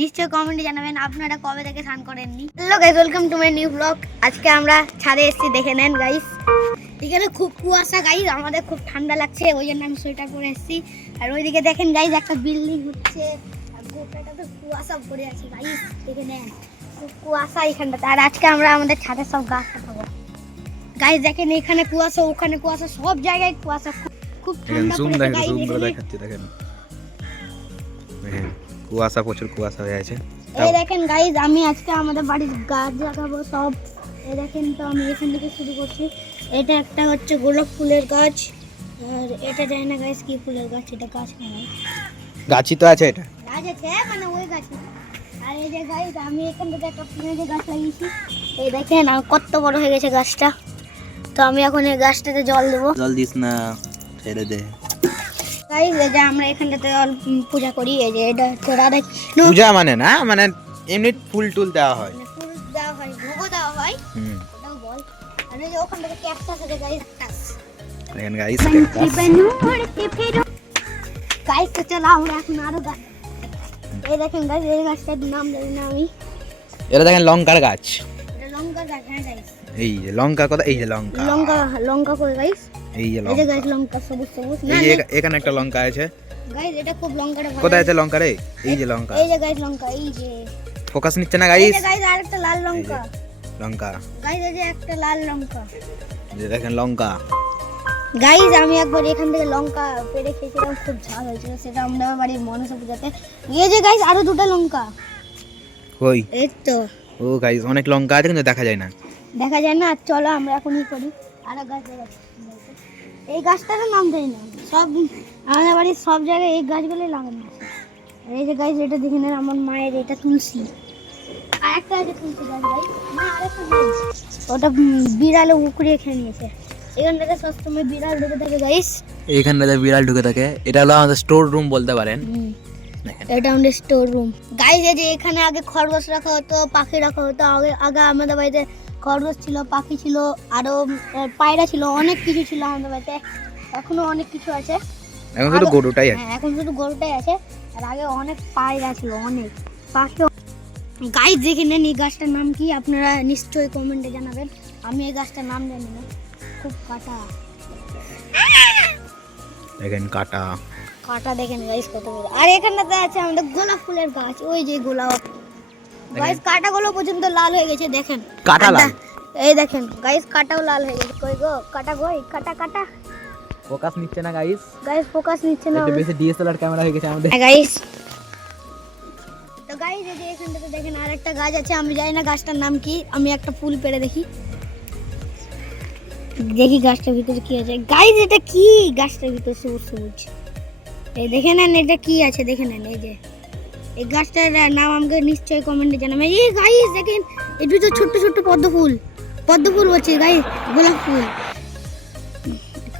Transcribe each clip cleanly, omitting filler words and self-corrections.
নিশ্চয়ই কমেন্টে জানাবেন আপনারা কবে থেকে স্নান করেননি। Hello guys, welcome to my new blog. আজকে আমরা ছাদে এসেছি, দেখে নেন গাইস। এখানে খুব কুয়াশা গাইস, আমাদের খুব ঠান্ডা লাগছে, ওই জন্য আমি সোয়েটার পরে এসেছি। আর ওইদিকে দেখেন গাইস, একটা বিল্ডিং হচ্ছে আর গোটাটা তো কুয়াশা ভরে আছে গাইস, দেখে নেন খুব কুয়াশা এখানটাতে। আর আজকে আমরা আমাদের ছাদের সব গাছ কাটাবো গাইস। দেখেন এখানে কুয়াশা, ওখানে কুয়াশা, সব জায়গায় কুয়াশা, খুব ঠান্ডা পড়েছে গাইস। দেখেন কুয়াশা, প্রচুর কুয়াশা হয়ে আছে। এই দেখেন গাইস, আমি আজকে আমাদের বাড়ির গাছ লাগাবো সব। এই দেখেন, তো আমি এখান থেকে শুরু করছি। এটা একটা হচ্ছে গোলাপ ফুলের গাছ, আর এটা জানি না গাইস কি ফুলের গাছ, এটা গাছ নয়, গাছই তো আছে, এটা গাছ আছে মানে ওই গাছ না। আর এই যে গাইস, আমি এখান থেকে একটা ফুলের গাছ লাগিয়েছি। এই দেখেন আর কত বড় হয়ে গেছে গাছটা। তো আমি এখন এই গাছটাতে জল দেবো। জল দিস না, ছেড়ে দে। গাইস এই যে আমরা এখানটাতে পূজা করি। এই যে এটা তোরা দেখ, পূজা মানে না, মানে এমনি ফুল টুল দেওয়া হয়, ফুল দেওয়া হয়, ভোগও দেওয়া হয়। ওটাও বল। আর এই যে ওখান থেকে ক্যাকটাস আছে গাইস, ক্যাকটাস। দেখেন গাইস, গাইস তো চলো আমরা এখন আরো গাছ। এই দেখেন গাইস, এই গাছটার নাম জানি না আমি। এটা দেখেন লঙ্কার গাছ, এটা লঙ্কা গাছ। হ্যাঁ গাইস, এই যে লঙ্কা, কথা এই যে লঙ্কা, লঙ্কা লঙ্কা করে গাইস। এই যে এই যে লঙ্কা, গাইস লঙ্কা সবুজ সবুজ। না এই যে এখানে একটা লঙ্কা আছে গাইস, এটা খুব লঙ্কাটা ভালো। কোথায় আছে লঙ্কা রে? এই যে লঙ্কা, এই যে গাইস লঙ্কা, এই যে ফোকাস নিচ্ছে না এই গাইস। যে গাইস আরেকটা লাল লঙ্কা। লঙ্কা গাইস এই যে একটা লাল লঙ্কা। যে দেখেন লঙ্কা। গাইস আমি একবার এখান থেকে লঙ্কা পেড়ে খেয়েছিলাম, খুব ঝাল হয়েছিল, সেটা আমরা বাড়ির মনসা পূজাতে। এই যে গাইস আরো দুটো লঙ্কা, কই? এই তো ও গাইস, অনেক লঙ্কা আছে কিন্তু দেখা যায় না। দেখা যায় না। চলো আমরা এখনই করি আরো গাছ লাগাচ্ছি। এই গাছটারও নাম জানি না, সব আমাদের বাড়ির সব জায়গায় এই গাছগুলোই লাগানো আছে। আর এই যে গাছ, এটা দেখে নেন আমার মায়ের, এটা তুলসী। আর একটা আছে তুলসী গাছ গাইস, না আরেকটা নেই, ওটা বিড়ালে উকড়িয়ে খেয়ে নিয়েছে। এখানটাতে সবসময় বিড়াল ঢুকে থাকে গাইস। এইখানটাতে বিড়াল ঢুকে থাকে, এটা হলো আমাদের স্টোর রুম বলতে পারেন। এটা আমাদের স্টোর রুম গাইস। এই যে এখানে আগে খরগোশ রাখা হতো, পাখি রাখা হতো। আগে আগে আমাদের বাড়িতে খরগোশ ছিল, পাখি ছিল, আরো পায়রা ছিল, অনেক কিছু ছিল আমাদের বাড়িতে। এখনো অনেক কিছু আছে, এখন শুধু গরুটাই আছে। এখন শুধু গরুটাই আছে। আর আগে অনেক পায়রা ছিল, অনেক পাখি। গাইস দেখে নেন এই গাছটার নাম কি, আপনারা নিশ্চয়ই কমেন্টে জানাবেন। আমি এই গাছটার নাম জানি না, খুব কাটা। দেখেন কাটা, কাটা দেখেন গাইস কত বড়। আর এখানটাতে আছে আমাদের গোলাপ ফুলের গাছ, ওই যে গোলাপ গাইস। কাটাগুলো পর্যন্ত লাল হয়ে গেছে, দেখেন কাটা লাল। এই দেখেন গাইস, কাটাও লাল হয়ে গেছে। কই গো কাটা, কই কাটা? কাটা ফোকাস নিচ্ছে না গাইস, গাইস ফোকাস নিচ্ছে না। এটা বেশি ডিএসএলআর ক্যামেরা হয়ে গেছে আমাদের। হ্যাঁ গাইস, তো গাইস এই যে এখানটাতে দেখেন আরেকটা গাছ আছে, আমি জানি না গাছটার নাম কি। আমি একটা ফুল পেড়ে দেখি, দেখি গাছটার ভিতরে কি আছে। গাইস এটা কি, গাছটার ভিতরে সবুজ সবুজ। এই দেখে নেন এটা কি আছে, দেখে নেন। এই যে এই গাছটার নাম আমাকে নিশ্চয়ই কমেন্টে জানাবেন। এই গাইস দেখেন, এর ভিতরে ছোট্ট ছোট্ট পদ্ম ফুল, পদ্ম ফুল হচ্ছে গাইস, গোলাপ ফুল।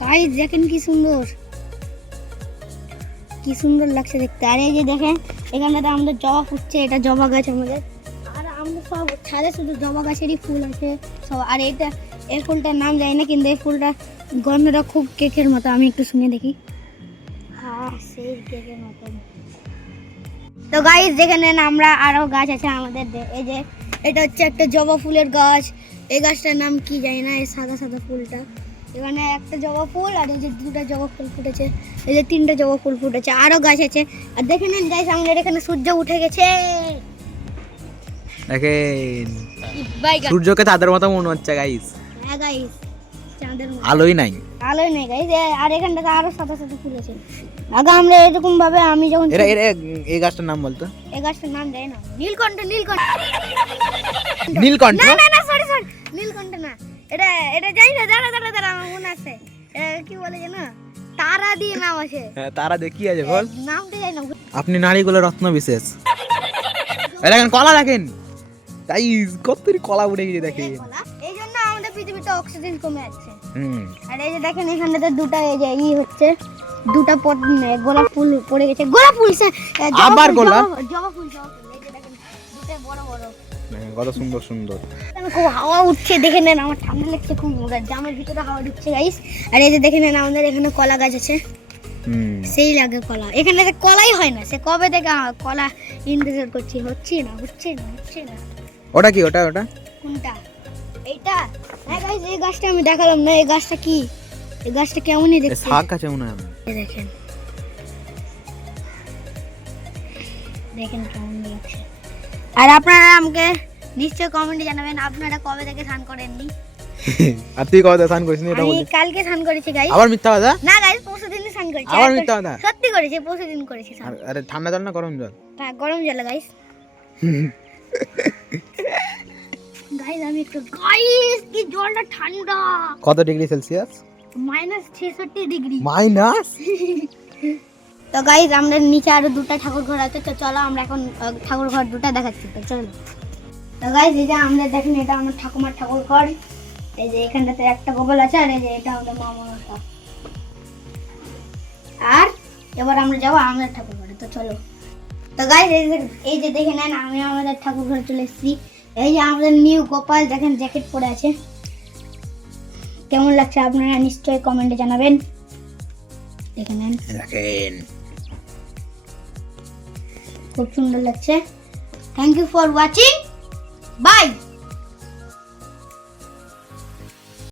গাইস দেখেন কি সুন্দর, কি সুন্দর লাগছে দেখতে। আর এই যে দেখেন এখানটাতে আমাদের জবা ফুটছে, এটা জবা গাছ আমাদের। আর আমাদের সব ছাদে শুধু জবা গাছেরই ফুল আছে সব। আর এটা, এই ফুলটার নাম জানি না, কিন্তু এই ফুলটা গন্ধটা খুব কেকের মতো। আমি একটু শুনে দেখি, হ্যাঁ সেই কেকের মতো। তো গাইস দেখে নেন আমরা আরো গাছ আছে আমাদের। এই যে এটা হচ্ছে একটা জবা ফুলের গাছ। এই গাছটার নাম কি জানি না, এই সাদা সাদা ফুলটা। এখানে একটা জবা ফুল, আর এই যে দুটো জবা ফুল ফুটেছে, এই যে তিনটে জবা ফুল ফুটেছে। আরো গাছ আছে। আর দেখে নেন গাইস, আমাদের এখানে সূর্য উঠে গেছে। দেখেন সূর্যকে চাঁদের মতো মনে হচ্ছে গাইস। হ্যাঁ গাইস, চাঁদের মতো। আলোই নাই, আলোই নেই গাইস। আর এখানটাতে আরো সাদা সাদা ফুল আছে। আগে আমরা এরকম ভাবে, আমি যখন এরা এরা এই গাছটার নাম বলতো, এই গাছটার নাম জানি না। নীলকণ্ঠ, নীলকণ্ঠ, নীলকণ্ঠ। না না না, সরি সরি, নীলকণ্ঠ না। এটা এটা জানি না, দাঁড়া দাঁড়া দাঁড়া, আমার মনে আছে। কি বলে জানো, তারা দিয়ে নাম আছে। হ্যাঁ, তারা দেখি আছে বল, নামটা জানি না। আপনি নারীগুলো রত্ন বিশেষ। এই দেখেন কলা, দেখেন গাইস কত কলা উঠে গেছে দেখেন। এই জন্য আমাদের পৃথিবীতে অক্সিজেন কমে যাচ্ছে। আর এই যে দেখেন এখানটাতে দুটো, এই যে হচ্ছে দুটো গোলাপ ফুল পড়ে গেছে। গোলাপ ফুল, আবার গোলাপ, জবা ফুল, জবা ফুল। এই যে দেখেন দুটো বড় বড়, কত সুন্দর সুন্দর। খুব হাওয়া উঠছে, দেখে নেন আমার ঠান্ডা লাগছে খুব। জামের ভিতরে হাওয়া ঢুকছে গাইস। আর এই যে দেখে নেন আমাদের এখানে কলা গাছ আছে। হুম সেই লাগে কলা। এখানে তো কলাই হয় না, সে কবে থেকে কলা ইন্তজার করছি, হচ্ছে না হচ্ছে না হচ্ছে না। ওটা কি ওটা ওটা কোনটা? এইটা? হ্যাঁ গাইস, এই গাছটা আমি দেখালাম না, এই গাছটা কি, এই গাছটা কেমনই দেখতে, শাক আছে মনে হয়। এই দেখেন, দেখেন কেমন লাগছে। আর আপনারা আমাকে নিশ্চয়ই কমেন্টে জানাবেন আপনারা কবে থেকে স্নান করেননি। আর তুই কবে স্নান করিস নি এটা আমি বলি? কালকে স্নান করেছি গাইস। আবার মিথ্যা কথা? না গাইস, পরশুদিনই স্নান করেছি। আবার মিথ্যা কথা? সত্যি করেছি, পরশুদিন করেছি স্নান। আরে ঠান্ডা জল না গরম জল? হ্যাঁ, গরম জল গাইস। গাইস আমি একটু, গাইস কি জলটা ঠান্ডা, কত ডিগ্রি সেলসিয়াস? -66 ডিগ্রি। মাইনাস? তো গাইস আমাদের নিচে আরো দুটো ঠাকুর ঘর আছে, তো চলো আমরা এখন ঠাকুর ঘর দুটো দেখাচ্ছি, তো চলো। তো গাইস এই যে আমরা দেখেন, এটা আমার ঠাকুমার ঠাকুর ঘর। এই যে এখানটাতে একটা গোপাল আছে, আর এই যে এটা আমাদের মা মনসা। আর এবার আমরা যাবো আমাদের ঠাকুর ঘরে, তো চলো। তো গাইস এই যে দেখে নেন, আমি আমাদের ঠাকুর ঘরে চলে এসেছি। এই যে আমাদের নিউ গোপাল, দেখেন জ্যাকেট পরে আছে। কেমন লাগছে আপনারা নিশ্চয়ই কমেন্টে জানাবেন। দেখে নেন, দেখেন খুব সুন্দর লাগছে। Thank you for watching, by.